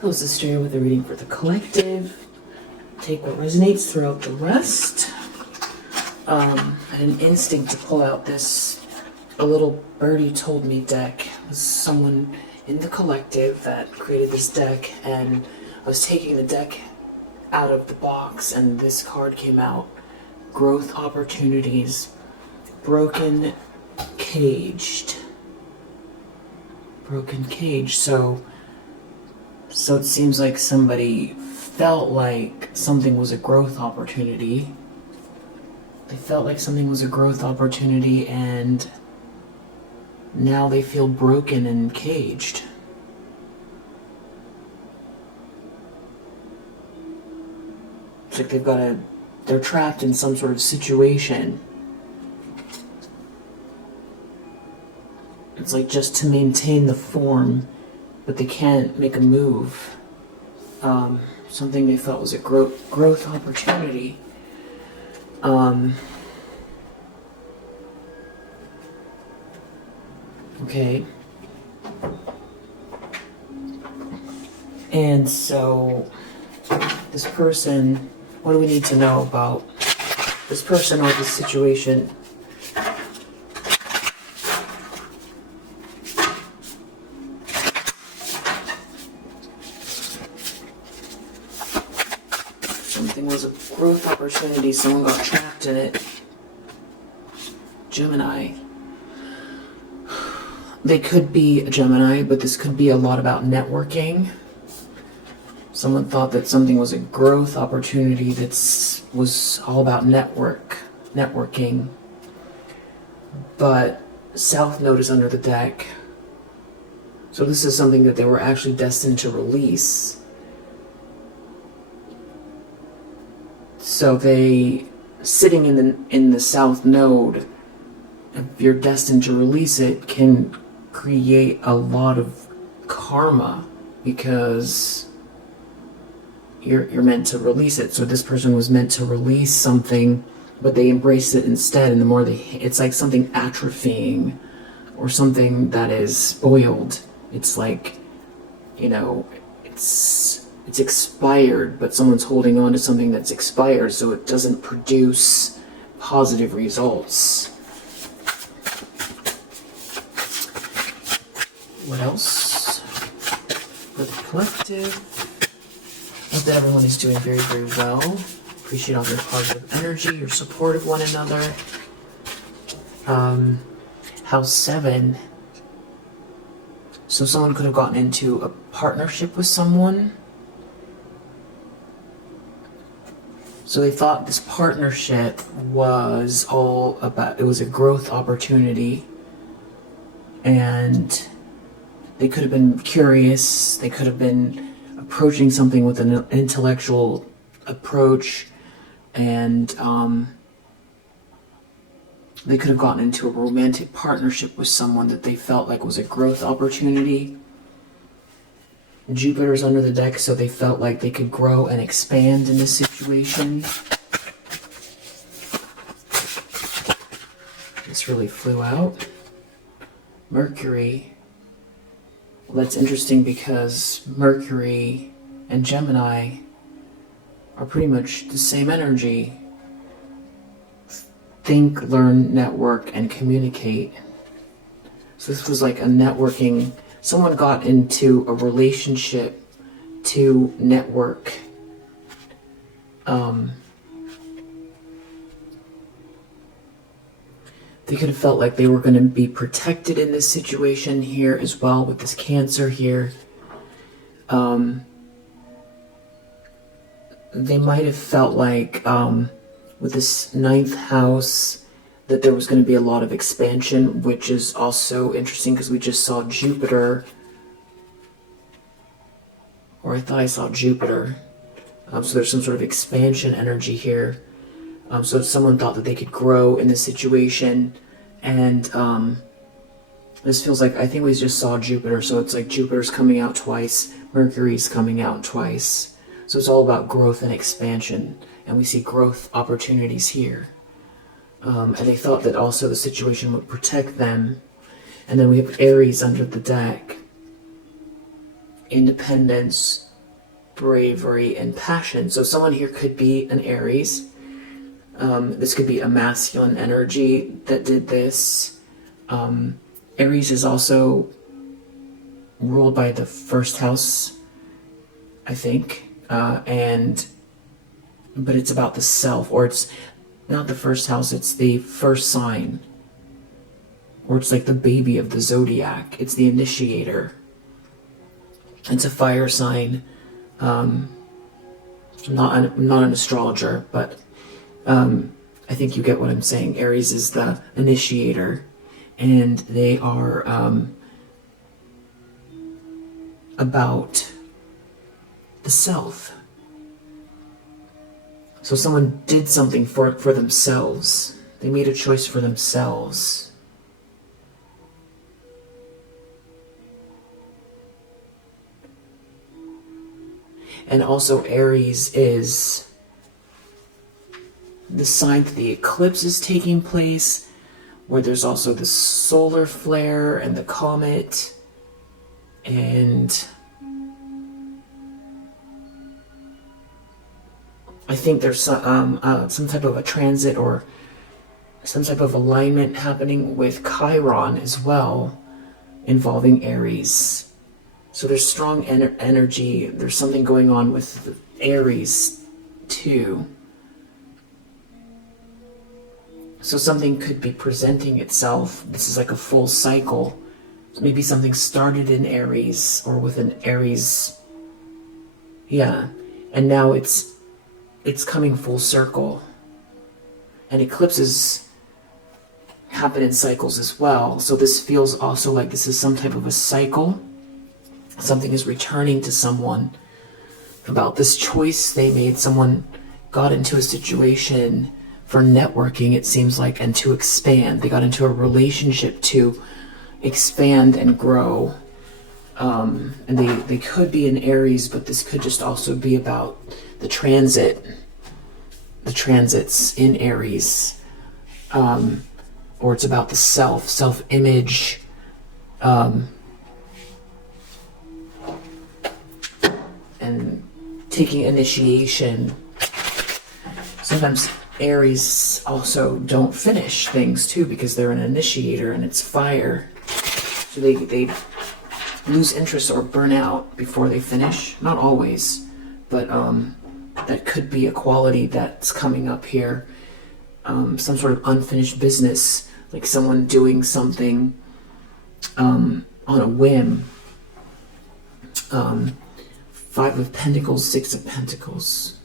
Close the stereo with a reading for the collective. Take what resonates, throw out the rest. I had an instinct to pull out this A Little Birdie Told Me deck. It was someone in the collective that created this deck, and I was taking the deck out of the box and this card came out. Growth opportunities. Broken caged. Broken cage. So it seems like somebody felt like something was a growth opportunity. They felt like something was a growth opportunity, and now they feel broken and caged. It's like they're trapped in some sort of situation. It's like just to maintain the form, but they can't make a move. Something they felt was a growth opportunity. Okay. And so this person, what do we need to know about this person or this situation? Something was a growth opportunity, someone got trapped in it. Gemini. They could be a Gemini, but this could be a lot about networking. Someone thought that something was a growth opportunity that was all about networking. But South Node is under the deck. So this is something that they were actually destined to release. So they, sitting in the South Node, if you're destined to release it, can create a lot of karma because you're meant to release it. So this person was meant to release something, but they embraced it instead. And the more it's like something atrophying or something that is spoiled. It's like, you know, it's expired, but someone's holding on to something that's expired, so it doesn't produce positive results. What else? For the collective, hope that everyone is doing very, very well. Appreciate all your positive energy, your support of one another. House 7. So someone could have gotten into a partnership with someone. So they thought this partnership was all about, it was a growth opportunity. And they could have been curious, they could have been approaching something with an intellectual approach, and they could have gotten into a romantic partnership with someone that they felt like was a growth opportunity. Jupiter's under the deck, so they felt like they could grow and expand in this situation. This really flew out. Mercury. Well, that's interesting because Mercury and Gemini are pretty much the same energy. Think, learn, network, and communicate. So this was like a networking. Someone got into a relationship to network. They could have felt like they were going to be protected in this situation here as well with this Cancer here. They might have felt like with this 9th house that there was going to be a lot of expansion, which is also interesting because we just saw Jupiter, or I thought I saw Jupiter. So there's some sort of expansion energy here. So someone thought that they could grow in this situation, and this feels like, I think we just saw Jupiter, so it's like Jupiter's coming out twice, Mercury's coming out twice. So it's all about growth and expansion, and we see growth opportunities here. And they thought that also the situation would protect them. And then we have Aries under the deck. Independence, bravery and passion. So someone here could be an Aries. This could be a masculine energy that did this. Aries is also ruled by the first house, I think, but it's about the self, or it's not the first house, it's the first sign, or it's like the baby of the zodiac. It's the initiator. It's a fire sign. I'm not an astrologer, but I think you get what I'm saying. Aries is the initiator, and they are about the self. So someone did something for themselves. They made a choice for themselves. And also Aries is the sign that the eclipse is taking place, where there's also the solar flare and the comet, and I think there's some type of a transit or some type of alignment happening with Chiron as well, involving Aries. So there's strong energy. There's something going on with Aries too. So something could be presenting itself. This is like a full cycle. Maybe something started in Aries or with an Aries. Yeah. And now it's coming full circle. And eclipses happen in cycles as well. So this feels also like this is some type of a cycle. Something is returning to someone about this choice they made. Someone got into a situation for networking, it seems like, and to expand. They got into a relationship to expand and grow. And they could be in Aries, but this could just also be about the transits in Aries. Or it's about the self-image. And taking initiation. Sometimes Aries also don't finish things too, because they're an initiator and it's fire. So they lose interest or burn out before they finish. Not always, but that could be a quality that's coming up here. Some sort of unfinished business, like someone doing something on a whim. 5 of Pentacles, 6 of Pentacles.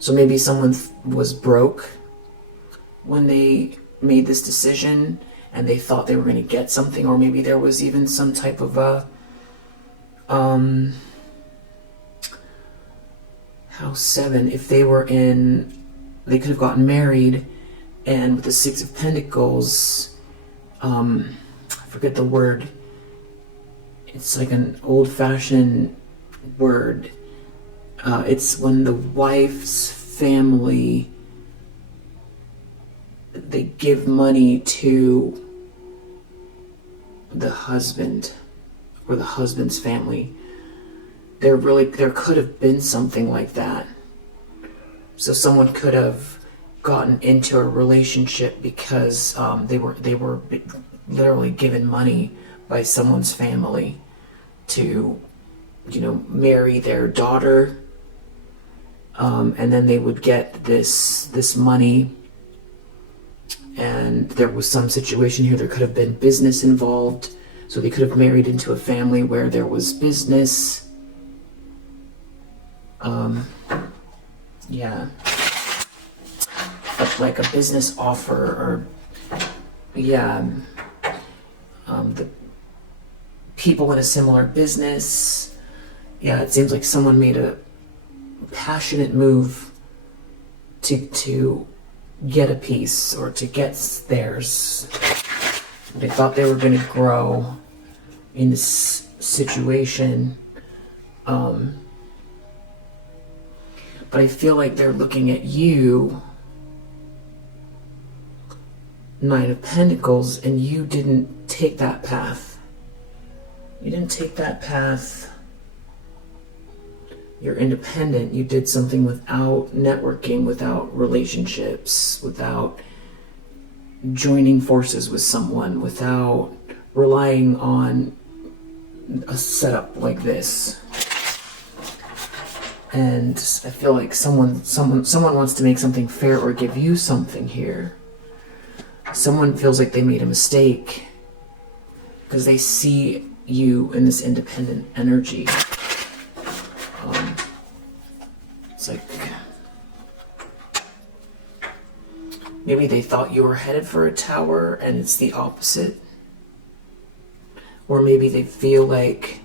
So maybe someone was broke when they made this decision and they thought they were going to get something, or maybe there was even some type of a house 7. If they were they could have gotten married, and with the 6 of Pentacles, I forget the word. It's like an old-fashioned word. It's when the wife's family, they give money to the husband, or the husband's family. There could have been something like that. So someone could have gotten into a relationship because they were literally given money by someone's family to, marry their daughter, and then they would get this money. And there was some situation here. There could have been business involved, so they could have married into a family where there was business. Yeah, like a business offer, or the people in a similar business. Yeah, it seems like someone made a passionate move to get a piece, or to get theirs. They thought they were going to grow in this situation. But I feel like they're looking at you, 9 of Pentacles, and you didn't take that path. You didn't take that path. You're independent. You did something without networking, without relationships, without joining forces with someone, without relying on a setup like this. And I feel like someone wants to make something fair or give you something here. Someone feels like they made a mistake because they see you in this independent energy. It's like maybe they thought you were headed for a tower and it's the opposite. Or maybe they feel like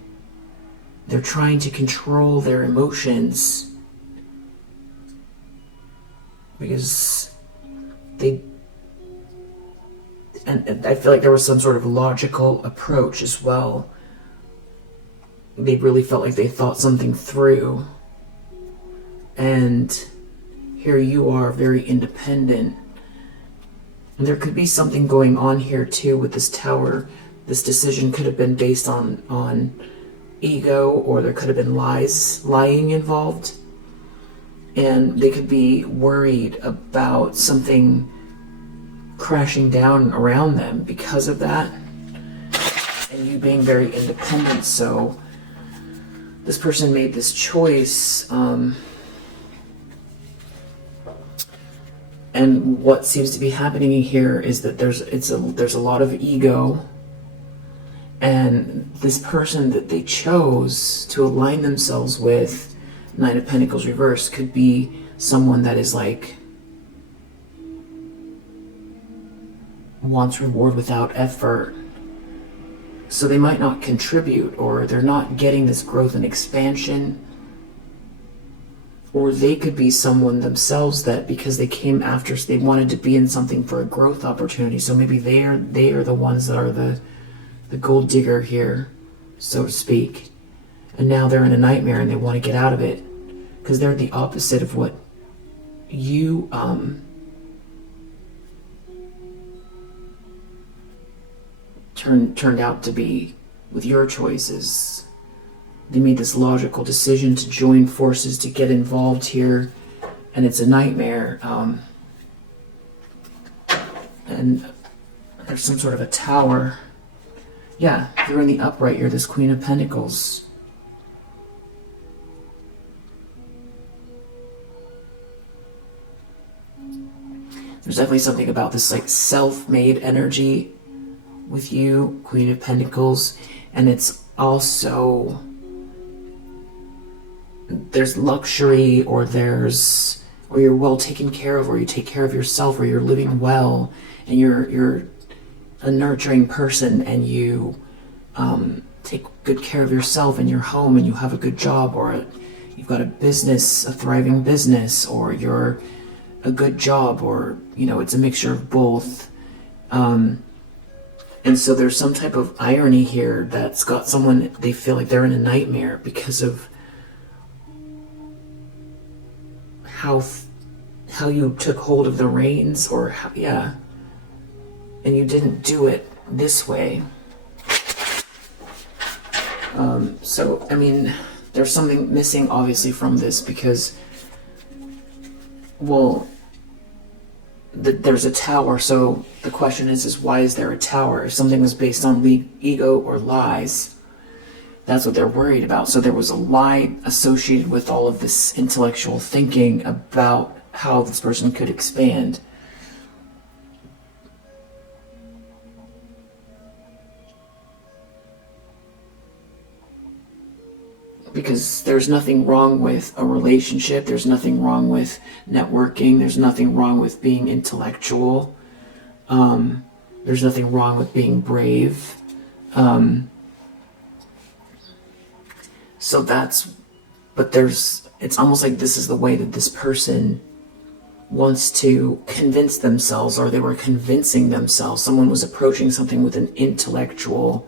they're trying to control their emotions because and I feel like there was some sort of logical approach as well. They really felt like they thought something through. And here you are, very independent. And there could be something going on here too with this tower. This decision could have been based on ego, or there could have been lying involved. And they could be worried about something crashing down around them because of that. And you being very independent. So this person made this choice. And what seems to be happening here is that there's a lot of ego. And this person that they chose to align themselves with, Nine of Pentacles reversed, could be someone that is like wants reward without effort. So they might not contribute, or they're not getting this growth and expansion. Or they could be someone themselves that because they came after, they wanted to be in something for a growth opportunity. So maybe they are the ones that are the gold digger here, so to speak. And now they're in a nightmare and they want to get out of it because they're the opposite of what you turned out to be with your choices. They made this logical decision to join forces, to get involved here, and it's a nightmare. And there's some sort of a tower. Yeah, you're in the upright. You're this Queen of Pentacles. There's definitely something about this like self-made energy with you, Queen of Pentacles, and it's also there's luxury, or you're well taken care of, or you take care of yourself, or you're living well, and you're a nurturing person, and you take good care of yourself and your home, and you have a good job, or you've got a business, a thriving business, or you're a good job, or it's a mixture of both. And so there's some type of irony here that's got someone, they feel like they're in a nightmare because of how you took hold of the reins, or and you didn't do it this way. So I mean, there's something missing obviously from this because, well, there's a tower. So the question is why is there a tower? If something was based on ego or lies, that's what they're worried about. So there was a lie associated with all of this intellectual thinking about how this person could expand. Because there's nothing wrong with a relationship, there's nothing wrong with networking, there's nothing wrong with being intellectual, there's nothing wrong with being brave. So it's almost like this is the way that this person wants to convince themselves, or they were convincing themselves. Someone was approaching something with an intellectual,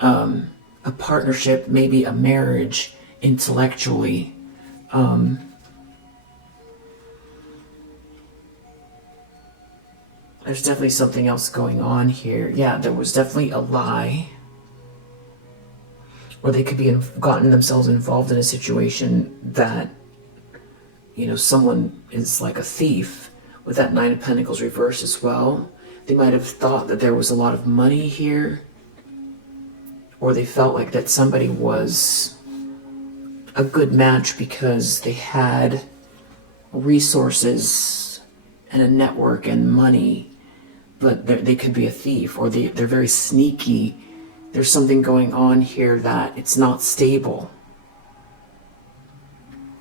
a partnership, maybe a marriage, intellectually. There's definitely something else going on here. Yeah, there was definitely a lie. or they could be gotten themselves involved in a situation that, you know, someone is like a thief with that Nine of Pentacles reversed as well. They might have thought that there was a lot of money here, or they felt like that somebody was a good match because they had resources and a network and money, but they could be a thief, or they're very sneaky. There's something going on here that it's not stable.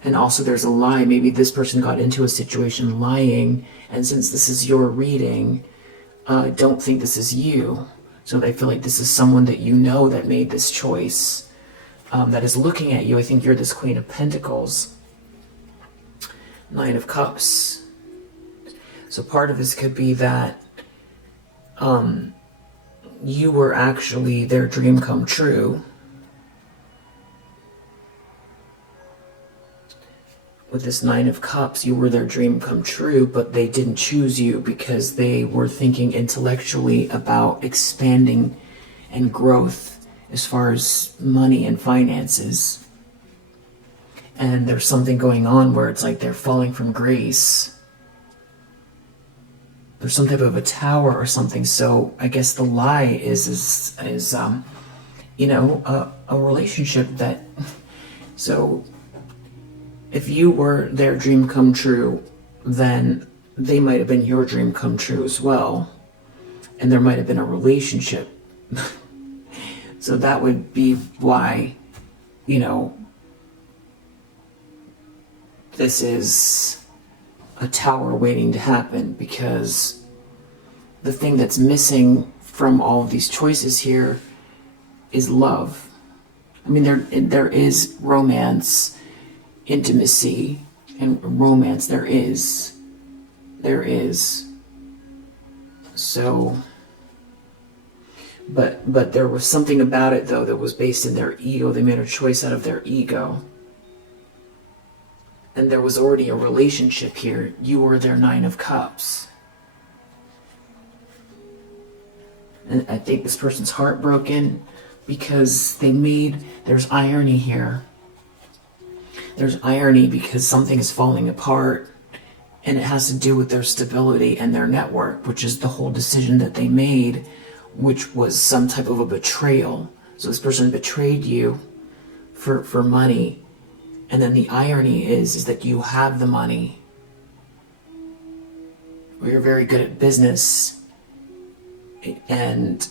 And also there's a lie. Maybe this person got into a situation lying, and since this is your reading, don't think this is you. So I feel like this is someone that you know that made this choice, that is looking at you. I think you're this Queen of Pentacles, Nine of Cups. So part of this could be that you were actually their dream come true. With this Nine of Cups, you were their dream come true, but they didn't choose you because they were thinking intellectually about expanding and growth as far as money and finances. And there's something going on where it's like they're falling from grace. There's some type of a tower or something. So I guess the lie is you know, a relationship that, so if you were their dream come true, then they might have been your dream come true as well. And there might have been a relationship. So that would be why, you know, this is a tower waiting to happen, because the thing that's missing from all of these choices here is love. I mean, there is romance, intimacy, and romance. There is. So, but there was something about it though that was based in their ego. They made a choice out of their ego. And there was already a relationship here. You were their Nine of Cups. And I think this person's heartbroken because there's irony here. There's irony because something is falling apart, and it has to do with their stability and their network, which is the whole decision that they made, which was some type of a betrayal. So this person betrayed you for money. And then the irony is that you have the money, or you're very good at business, and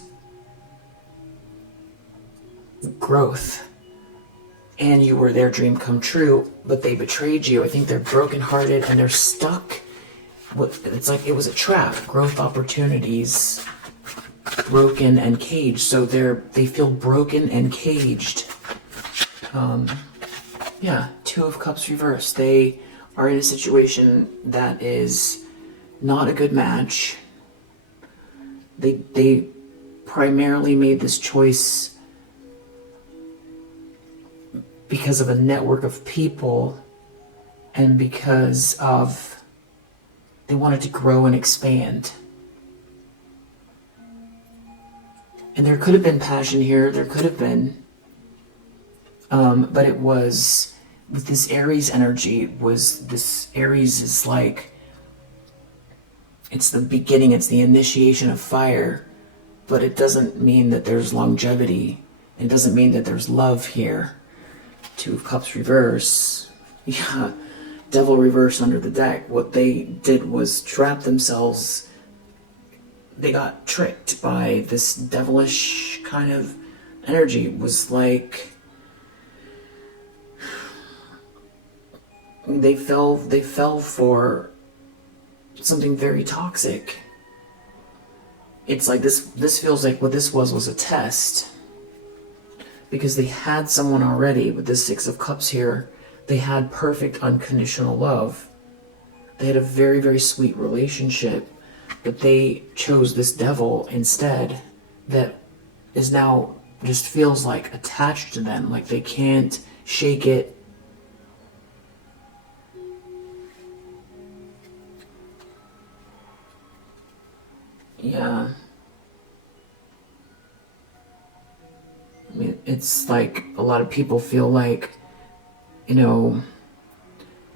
growth, and you were their dream come true, but they betrayed you. I think they're brokenhearted and they're stuck. It's like it was a trap. Growth opportunities, broken and caged. So they feel broken and caged. Yeah, Two of Cups reversed. They are in a situation that is not a good match. They primarily made this choice because of a network of people, and because of they wanted to grow and expand. And there could have been passion here, there could have been, but it was with this Aries energy. This Aries is like, it's the beginning, it's the initiation of fire, but it doesn't mean that there's longevity. It doesn't mean that there's love here. Two of Cups reverse. Yeah, Devil reverse under the deck. What they did was trap themselves. They got tricked by this devilish kind of energy. It was like they fell for something very toxic. It's like this feels like what this was a test. Because they had someone already with this Six of Cups here. They had perfect unconditional love. They had a very, very sweet relationship, but they chose this devil instead that is now just feels like attached to them, like they can't shake it. Yeah. I mean, it's like a lot of people feel like, you know,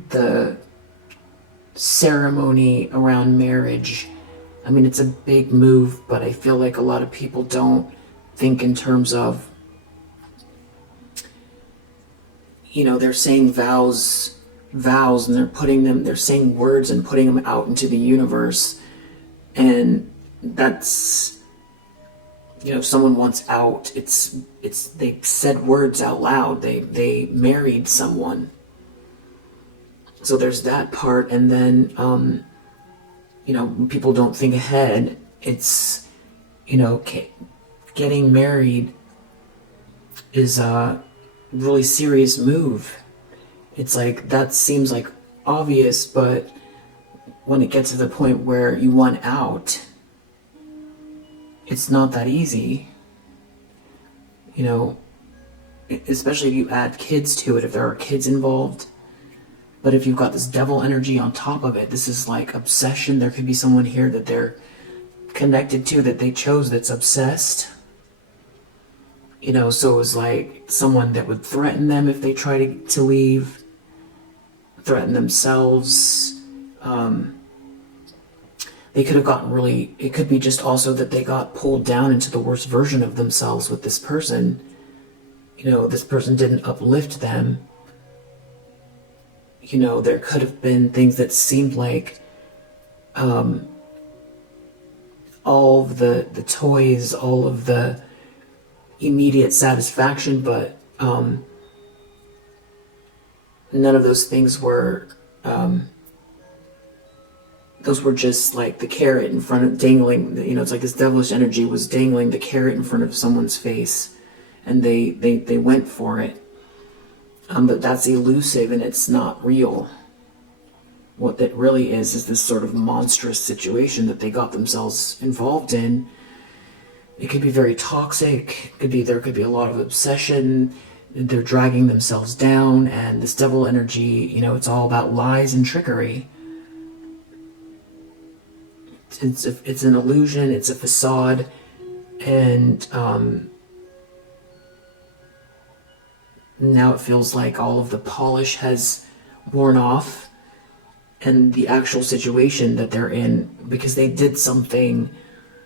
the ceremony around marriage, I mean, it's a big move, but I feel like a lot of people don't think in terms of, you know, they're saying vows, and they're saying words and putting them out into the universe. And that's, you know, if someone wants out, it's they said words out loud. They married someone. So there's that part. And then, you know, when people don't think ahead, it's, you know, getting married is a really serious move. It's like, that seems like obvious, but when it gets to the point where you want out, it's not that easy. You know, especially if you add kids to it, if there are kids involved. But if you've got this devil energy on top of it, this is like obsession. There could be someone here that they're connected to, that they chose, that's obsessed. You know, so it was like someone that would threaten them if they try to leave, threaten themselves. They could have gotten really, it could be just also that they got pulled down into the worst version of themselves with this person. You know, this person didn't uplift them. You know, there could have been things that seemed like all of the toys, all of the immediate satisfaction, but none of those things were, those were just like the carrot in front of dangling, you know, it's like this devilish energy was dangling the carrot in front of someone's face, and they went for it. But that's elusive and it's not real. What that really is this sort of monstrous situation that they got themselves involved in. It could be very toxic. There could be a lot of obsession. They're dragging themselves down, and this devil energy, you know, it's all about lies and trickery. It's an illusion. It's a facade, and now it feels like all of the polish has worn off, and the actual situation that they're in, because they did something,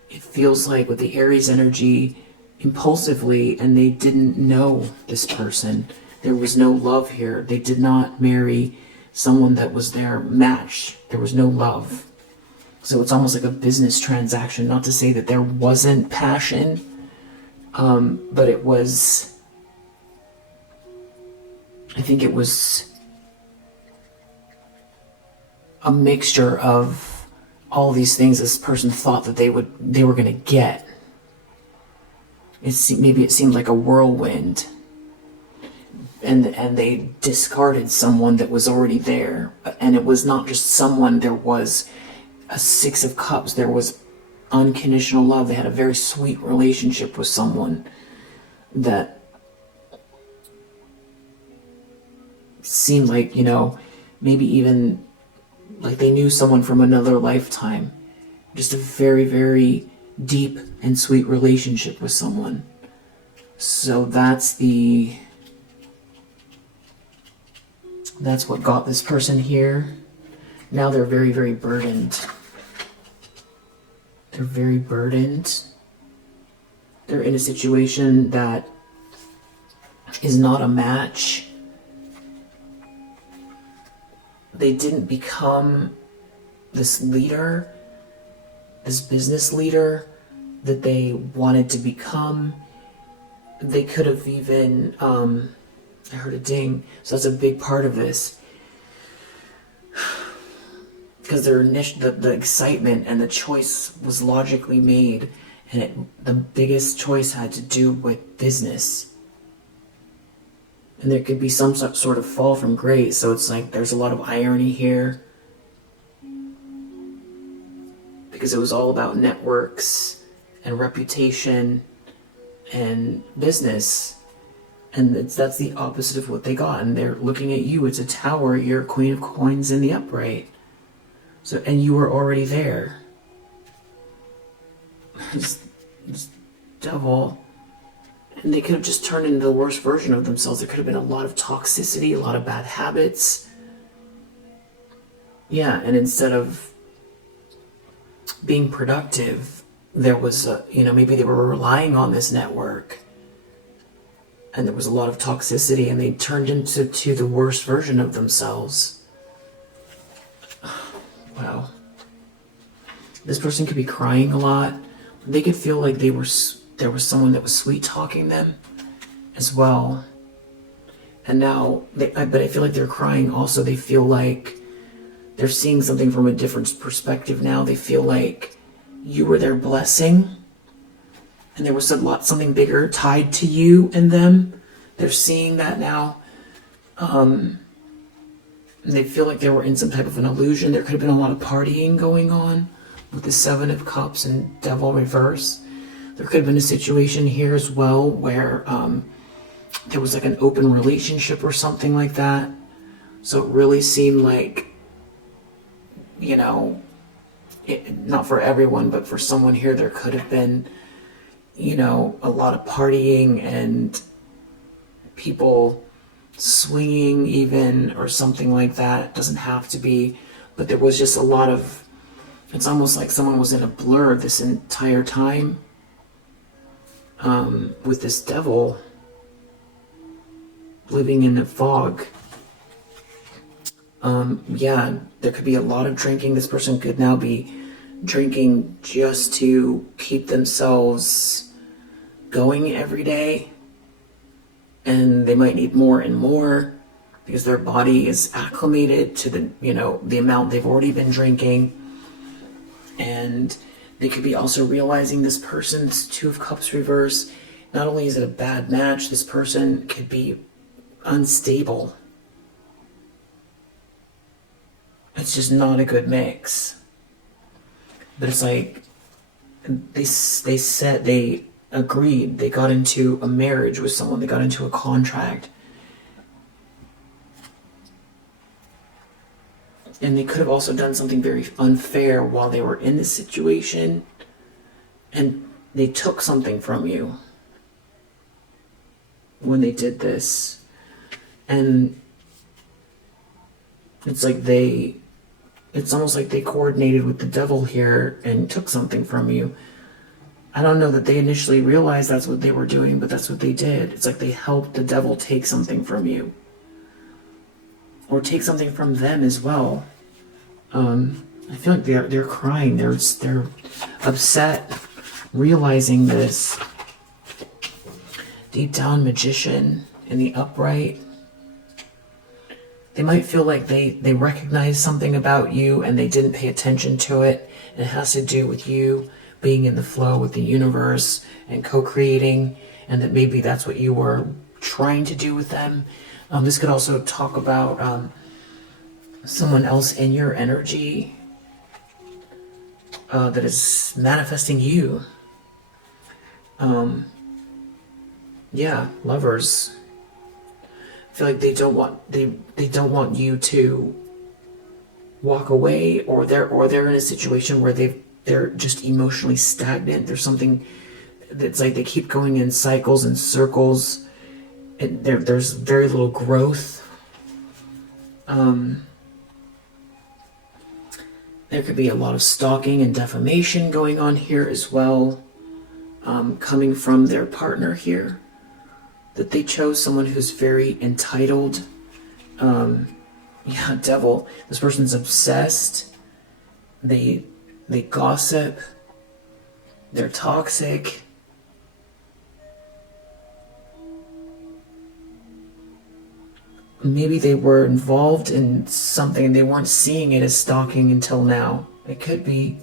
it feels like with the Aries energy, impulsively, and they didn't know this person. There was no love here. They did not marry someone that was their match. There was no love. So it's almost like a business transaction. Not to say that there wasn't passion, but it was, I think it was a mixture of all these things this person thought that they were going to get. Maybe it seemed like a whirlwind, and they discarded someone that was already there. And it was not just someone, there was a Six of Cups. There was unconditional love. They had a very sweet relationship with someone that seemed like, you know, maybe even like they knew someone from another lifetime. Just a very, very deep and sweet relationship with someone. So that's what got this person here. Now they're very, very burdened. They're very burdened. They're in a situation that is not a match. They didn't become this leader, this business leader that they wanted to become. They could have even, I heard a ding, so that's a big part of this. Because the excitement and the choice was logically made, and the biggest choice had to do with business. And there could be some sort of fall from grace, so it's like there's a lot of irony here. Because it was all about networks and reputation and business. And that's the opposite of what they got. And they're looking at you. It's a tower. You're a Queen of Coins in the upright. So, and you were already there. This devil And they could have just turned into the worst version of themselves. There could have been a lot of toxicity, a lot of bad habits. Yeah, and instead of being productive, there was, maybe they were relying on this network. And there was a lot of toxicity, and they turned into the worst version of themselves. Wow. This person could be crying a lot. They could feel like there was someone that was sweet talking them as well. And now, but I feel like they're crying also. They feel like they're seeing something from a different perspective now. They feel like you were their blessing, and there was something bigger tied to you and them. They're seeing that now. And they feel like they were in some type of an illusion. There could have been a lot of partying going on with the Seven of Cups and Devil reverse. There could have been a situation here as well where there was like an open relationship or something like that. So it really seemed like, not for everyone, but for someone here, there could have been, a lot of partying and people swinging even, or something like that. It doesn't have to be, but there was just a lot of, it's almost like someone was in a blur this entire time with this devil living in a fog. Yeah, there could be a lot of drinking. This person could now be drinking just to keep themselves going every day. And they might need more and more because their body is acclimated to the amount they've already been drinking. And they could be also realizing this person's Two of Cups reverse. Not only is it a bad match, this person could be unstable. It's just not a good mix. But it's like they agreed. They got into a marriage with someone. They got into a contract. And they could have also done something very unfair while they were in this situation. And they took something from you when they did this. And it's almost like they coordinated with the devil here and took something from you. I don't know that they initially realized that's what they were doing, but that's what they did. It's like they helped the devil take something from you. Or take something from them as well. I feel like they're crying. They're upset, realizing this. Deep down, Magician in the upright. They might feel like they recognize something about you and they didn't pay attention to it. And it has to do with you being in the flow with the universe and co-creating, and that maybe that's what you were trying to do with them. This could also talk about someone else in your energy that is manifesting you. Yeah, Lovers. I feel like they don't want you to walk away, or they're in a situation where they're just emotionally stagnant. There's something that's like they keep going in cycles and circles. And there's very little growth. There could be a lot of stalking and defamation going on here as well, coming from their partner here. That they chose someone who's very entitled. Yeah, Devil. This person's obsessed. They gossip. They're toxic. Maybe they were involved in something and they weren't seeing it as stalking until now. It could be.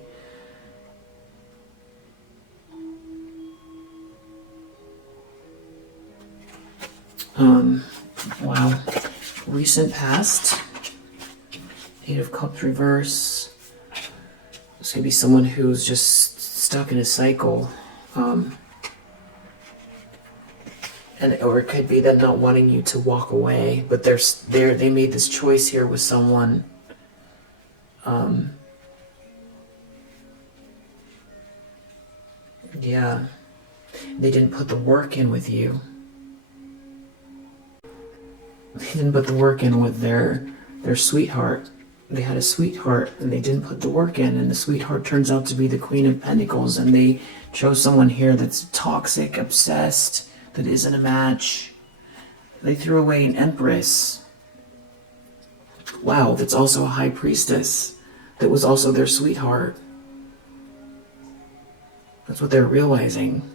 Wow. Recent past. Eight of Cups reverse. This could be someone who's just stuck in a cycle. Or it could be them not wanting you to walk away, but they made this choice here with someone. Yeah. They didn't put the work in with you. They didn't put the work in with their sweetheart. They had a sweetheart and they didn't put the work in, and the sweetheart turns out to be the Queen of Pentacles, and they chose someone here that's toxic, obsessed, that isn't a match. They threw away an Empress. Wow, that's also a High Priestess. That was also their sweetheart. That's what they're realizing.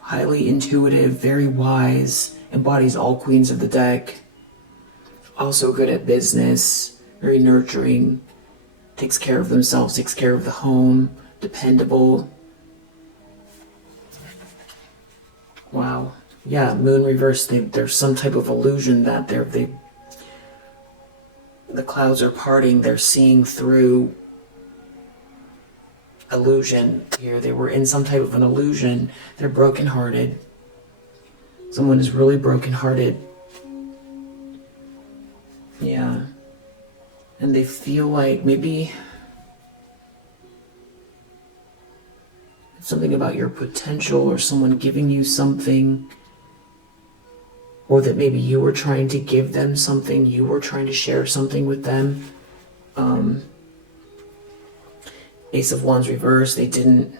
Highly intuitive, very wise, embodies all queens of the deck. Also good at business, very nurturing, takes care of themselves, takes care of the home, dependable. Wow. Yeah, moon reverse, there's some type of illusion that the clouds are parting, they're seeing through illusion here. They were in some type of an illusion. They're brokenhearted. Someone is really brokenhearted. Yeah. And they feel like maybe something about your potential, or someone giving you something, or that maybe you were trying to give them something, you were trying to share something with them. Ace of Wands reverse, they didn't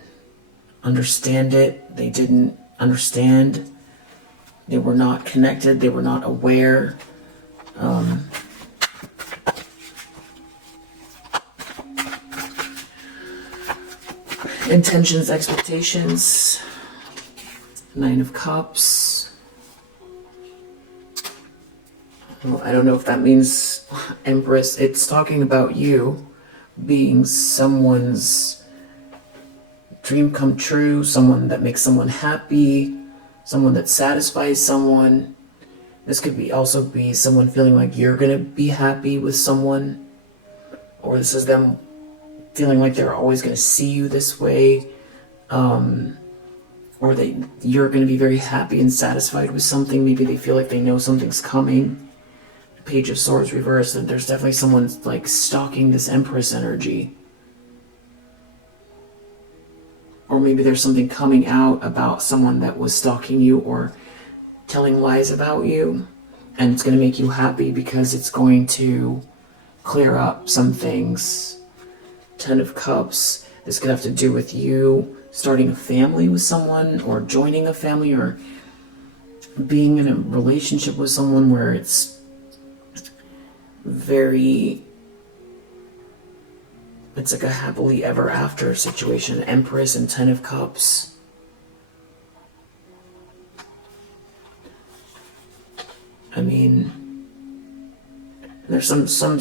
understand it. They didn't understand. They were not connected. They were not aware. Intentions, expectations. Nine of Cups. Well, I don't know if that means Empress. It's talking about you being someone's dream come true, someone that makes someone happy, someone that satisfies someone. This could be also be someone feeling like you're gonna be happy with someone, or this is them feeling like they're always gonna see you this way, or you're gonna be very happy and satisfied with something. Maybe they feel like they know something's coming. Page of Swords reversed, and there's definitely someone like stalking this Empress energy. Or maybe there's something coming out about someone that was stalking you or telling lies about you, and it's going to make you happy because it's going to clear up some things. Ten of Cups, this could have to do with you starting a family with someone, or joining a family, or being in a relationship with someone where it's it's like a happily ever after situation. Empress and Ten of Cups. I mean, there's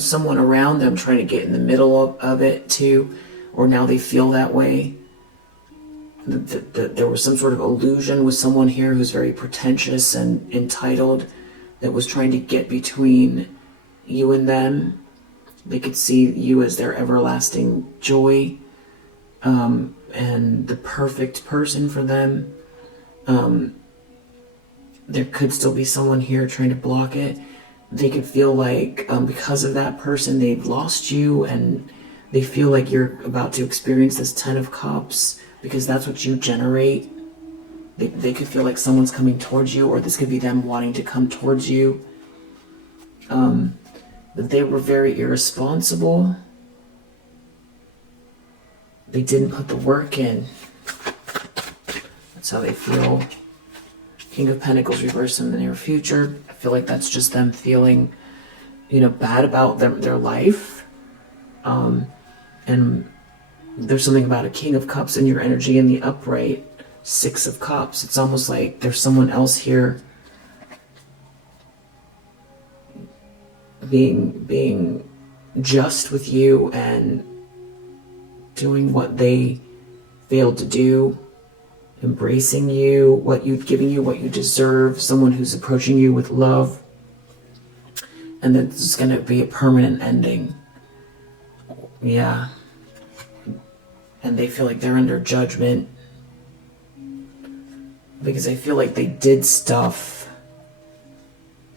someone around them trying to get in the middle of it too, or now they feel that way. There was some sort of illusion with someone here who's very pretentious and entitled, that was trying to get between you and them. They could see you as their everlasting joy, and the perfect person for them. There could still be someone here trying to block it. They could feel like because of that person they've lost you, and they feel like you're about to experience this Ten of Cups because that's what you generate. They could feel like someone's coming towards you, or this could be them wanting to come towards you. But they were very irresponsible. They didn't put the work in. That's how they feel. King of Pentacles reversed in the near future. I feel like that's just them feeling, bad about their life. And there's something about a King of Cups in your energy in the upright. Six of Cups. It's almost like there's someone else here being just with you and doing what they failed to do, embracing you, giving you what you deserve, someone who's approaching you with love, and that this is going to be a permanent ending. Yeah. And they feel like they're under judgment because I feel like they did stuff,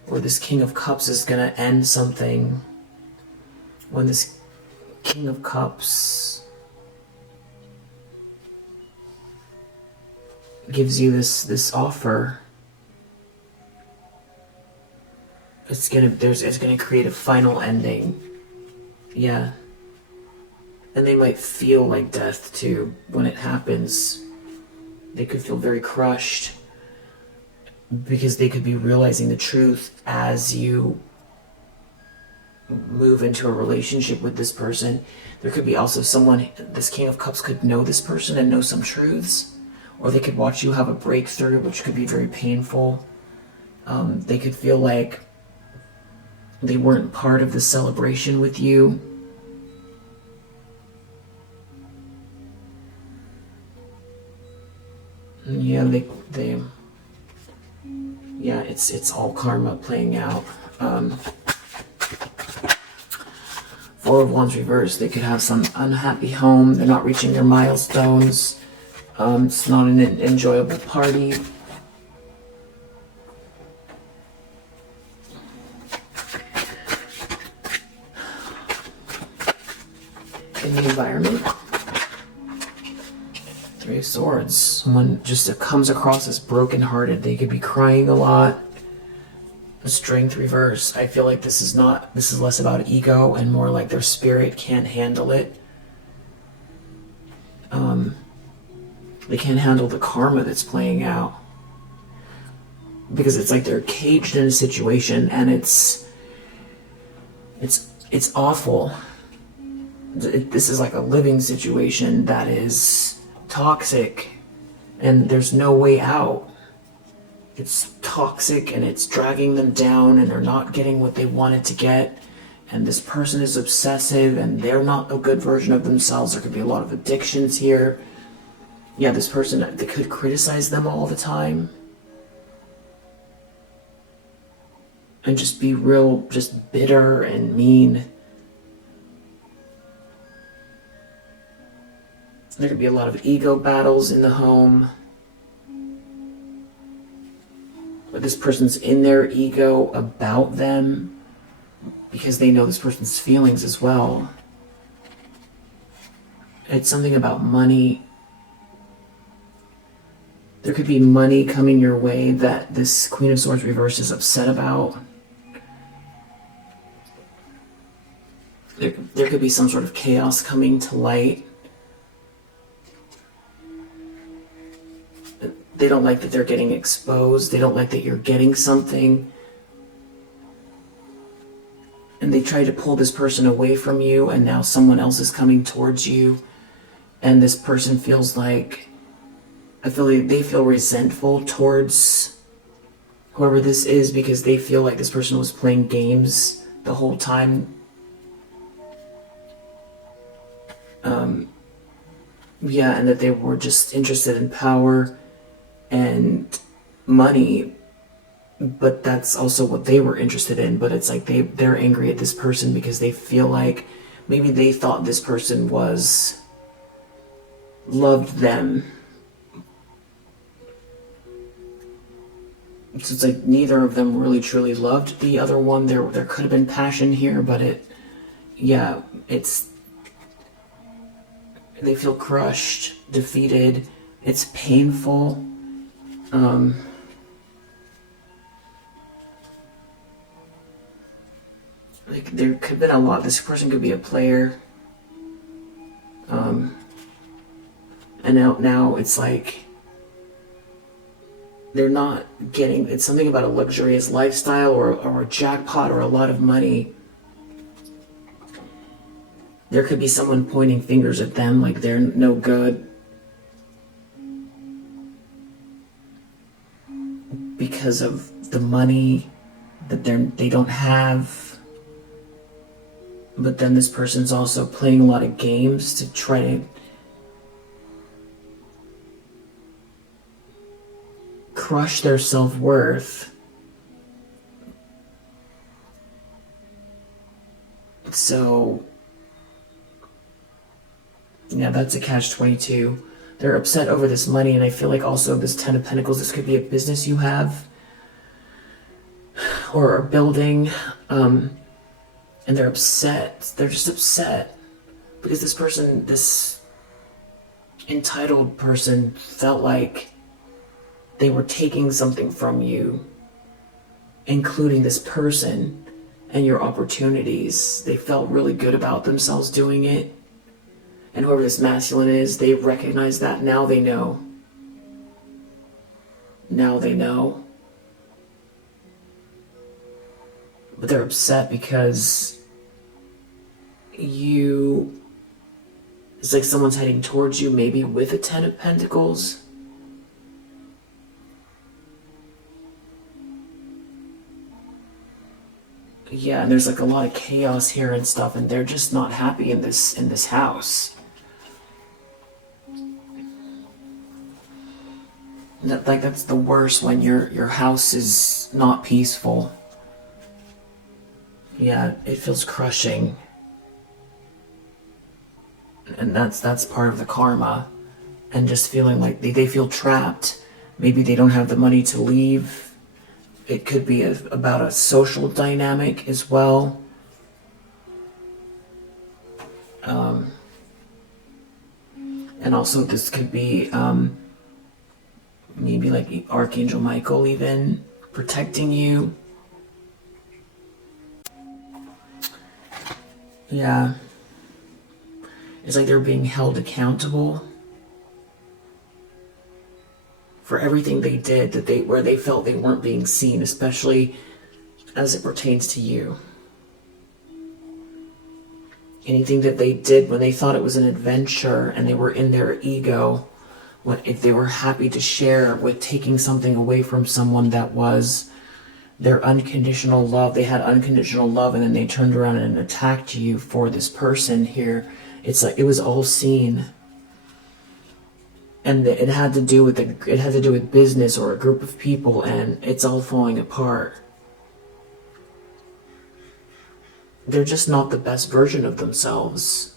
or this King of Cups is going to end something. When this King of Cups gives you this offer. It's gonna create a final ending. Yeah. And they might feel like death too when it happens. They could feel very crushed because they could be realizing the truth as you move into a relationship with this person. There could be also someone, this King of Cups could know this person and know some truths, or they could watch you have a breakthrough, which could be very painful. They could feel like they weren't part of the celebration with you. Yeah, yeah, it's all karma playing out. Four of Wands reversed. They could have some unhappy home. They're not reaching their milestones. It's not an enjoyable party. In the environment. Three of Swords. Someone just comes across as brokenhearted. They could be crying a lot. Strength reverse. I feel like this is less about ego and more like their spirit can't handle it. They can't handle the karma that's playing out. Because it's like they're caged in a situation and it's awful. This is like a living situation that is toxic and there's no way out. It's toxic and it's dragging them down and they're not getting what they wanted to get. And this person is obsessive and they're not a good version of themselves. There could be a lot of addictions here. Yeah, this person, they could criticize them all the time. And just be real, just bitter and mean. There could be a lot of ego battles in the home. But this person's in their ego about them because they know this person's feelings as well. It's something about money. There could be money coming your way that this Queen of Swords reverse is upset about. There could be some sort of chaos coming to light. They don't like that they're getting exposed. They don't like that you're getting something. And they try to pull this person away from you, and now someone else is coming towards you. And this person feels like, I feel like they feel resentful towards whoever this is because they feel like this person was playing games the whole time. Yeah, and that they were just interested in power and money, but that's also what they were interested in. But it's like they're angry at this person because they feel like maybe they thought this person loved them. So it's like neither of them really truly loved the other one. There could have been passion here, but they feel crushed, defeated. It's painful. Like there could have been a lot. This person could be a player. And now it's like they're not getting, it's something about a luxurious lifestyle or a jackpot or a lot of money. There could be someone pointing fingers at them like they're no good because of the money that they don't have. But then this person's also playing a lot of games to try to crush their self-worth. So yeah, that's a catch-22. They're upset over this money, and I feel like also this Ten of Pentacles, this could be a business you have or a building, and they're upset. They're just upset because this person, this entitled person, felt like they were taking something from you, including this person and your opportunities. They felt really good about themselves doing it. And whoever this masculine is, they recognize that. Now they know. Now they know. But they're upset because it's like someone's heading towards you, maybe with a 10 of Pentacles. Yeah, and there's like a lot of chaos here and stuff, and they're just not happy in this house. That's the worst, when your house is not peaceful. Yeah, it feels crushing. And that's part of the karma. And just feeling like they feel trapped. Maybe they don't have the money to leave. It could be about a social dynamic as well. And also this could be maybe like Archangel Michael even protecting you. Yeah. It's like they're being held accountable for everything they did, where they felt they weren't being seen, especially as it pertains to you. Anything that they did when they thought it was an adventure and they were in their ego, if they were happy to share with taking something away from someone that was their unconditional love. They had unconditional love, and then they turned around and attacked you for this person here. It's like it was all seen. And it had to do with business or a group of people, and it's all falling apart. They're just not the best version of themselves.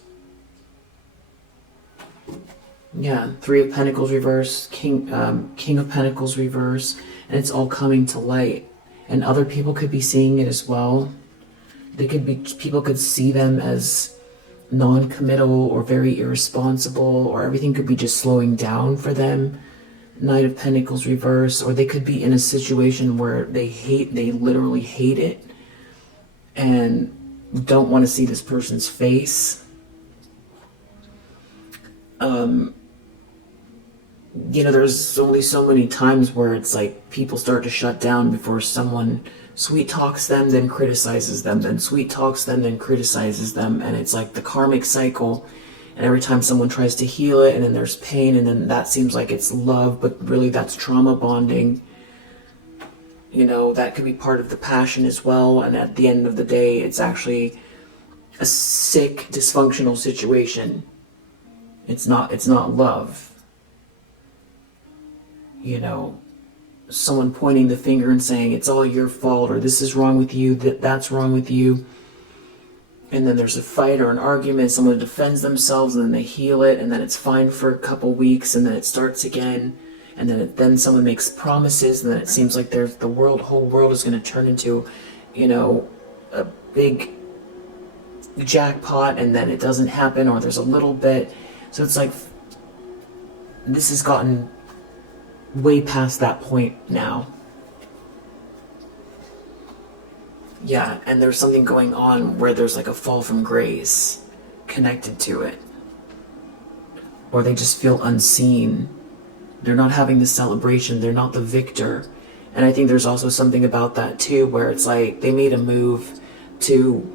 Yeah, 3 of Pentacles reverse, King of Pentacles reverse, and it's all coming to light. And other people could be seeing it as well. People could see them as non-committal or very irresponsible, or everything could be just slowing down for them. Knight of Pentacles reverse, or they could be in a situation where they literally hate it and don't want to see this person's face. There's only so many times where it's like people start to shut down before someone sweet talks them, then criticizes them, then sweet talks them, then criticizes them, and it's like the karmic cycle. And every time someone tries to heal it, and then there's pain, and then that seems like it's love, but really that's trauma bonding. That could be part of the passion as well, and at the end of the day, it's actually a sick, dysfunctional situation. It's not love. Someone pointing the finger and saying it's all your fault, or this is wrong with you, that's wrong with you. And then there's a fight or an argument, someone defends themselves, and then they heal it, and then it's fine for a couple weeks, and then it starts again. And then someone makes promises, and then it seems like the whole world is going to turn into, a big jackpot, and then it doesn't happen, or there's a little bit. So it's like this has gotten way past that point now. Yeah, and there's something going on where there's like a fall from grace connected to it. Or they just feel unseen. They're not having the celebration. They're not the victor. And I think there's also something about that too, where it's like they made a move to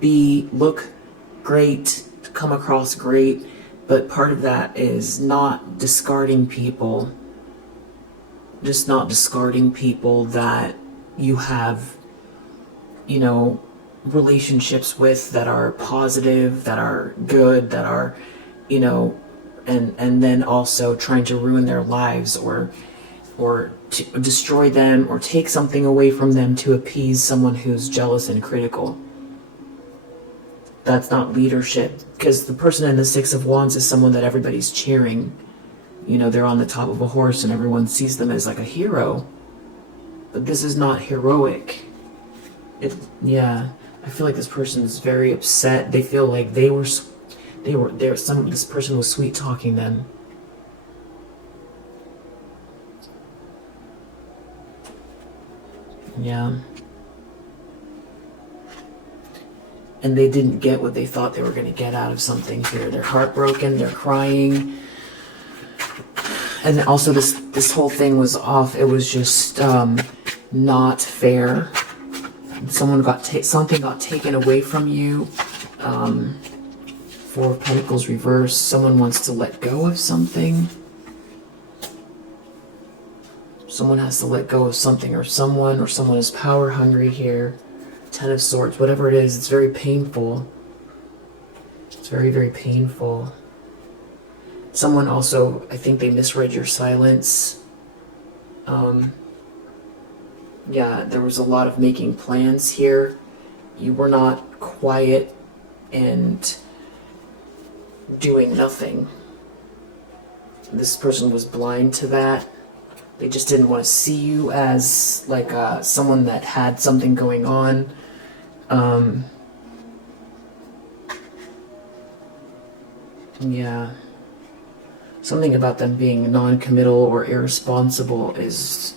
look great, to come across great, but part of that is not discarding people. Just not discarding people that you have, relationships with that are positive, that are good, that are, and then also trying to ruin their lives or to destroy them or take something away from them to appease someone who's jealous and critical. That's not leadership, because the person in the 6 of Wands is someone that everybody's cheering. They're on the top of a horse and everyone sees them as like a hero. But this is not heroic. I feel like this person is very upset. They feel like this person was sweet talking them. Yeah. And they didn't get what they thought they were going to get out of something here. They're heartbroken, they're crying. And also this whole thing was off. It was just not fair. Something got taken away from you. Four of Pentacles reverse. Someone wants to let go of something. Someone has to let go of something or someone is power hungry here. Ten of Swords, whatever it is, it's very painful. It's very, very painful. Someone also, I think they misread your silence. Yeah, there was a lot of making plans here. You were not quiet and doing nothing. This person was blind to that. They just didn't want to see you as like someone that had something going on. Yeah. Something about them being non-committal or irresponsible is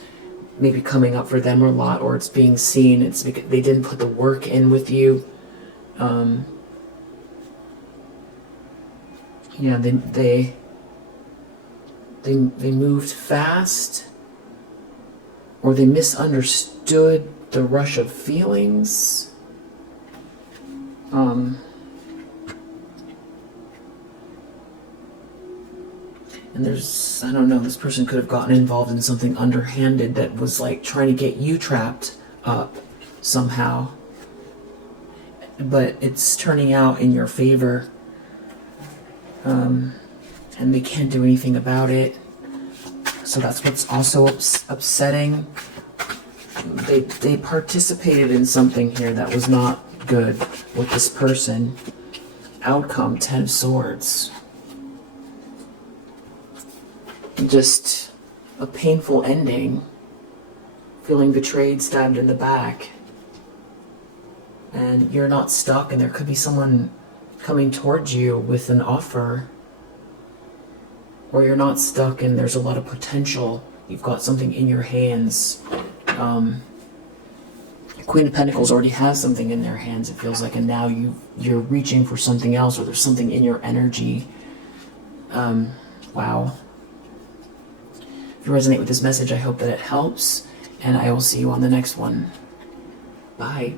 maybe coming up for them a lot, or it's being seen. It's because they didn't put the work in with you. Yeah, they moved fast, or they misunderstood the rush of feelings. And there's, I don't know, this person could have gotten involved in something underhanded that was like trying to get you trapped up somehow. But it's turning out in your favor. And they can't do anything about it. So that's what's also upsetting. They participated in something here that was not good with this person. Outcome, Ten of Swords. Just a painful ending. Feeling betrayed, stabbed in the back. And you're not stuck, and there could be someone coming towards you with an offer. Or you're not stuck and there's a lot of potential. You've got something in your hands. Queen of Pentacles already has something in their hands, it feels like, and now you're reaching for something else, or there's something in your energy. Wow. If you resonate with this message, I hope that it helps, and I will see you on the next one. Bye.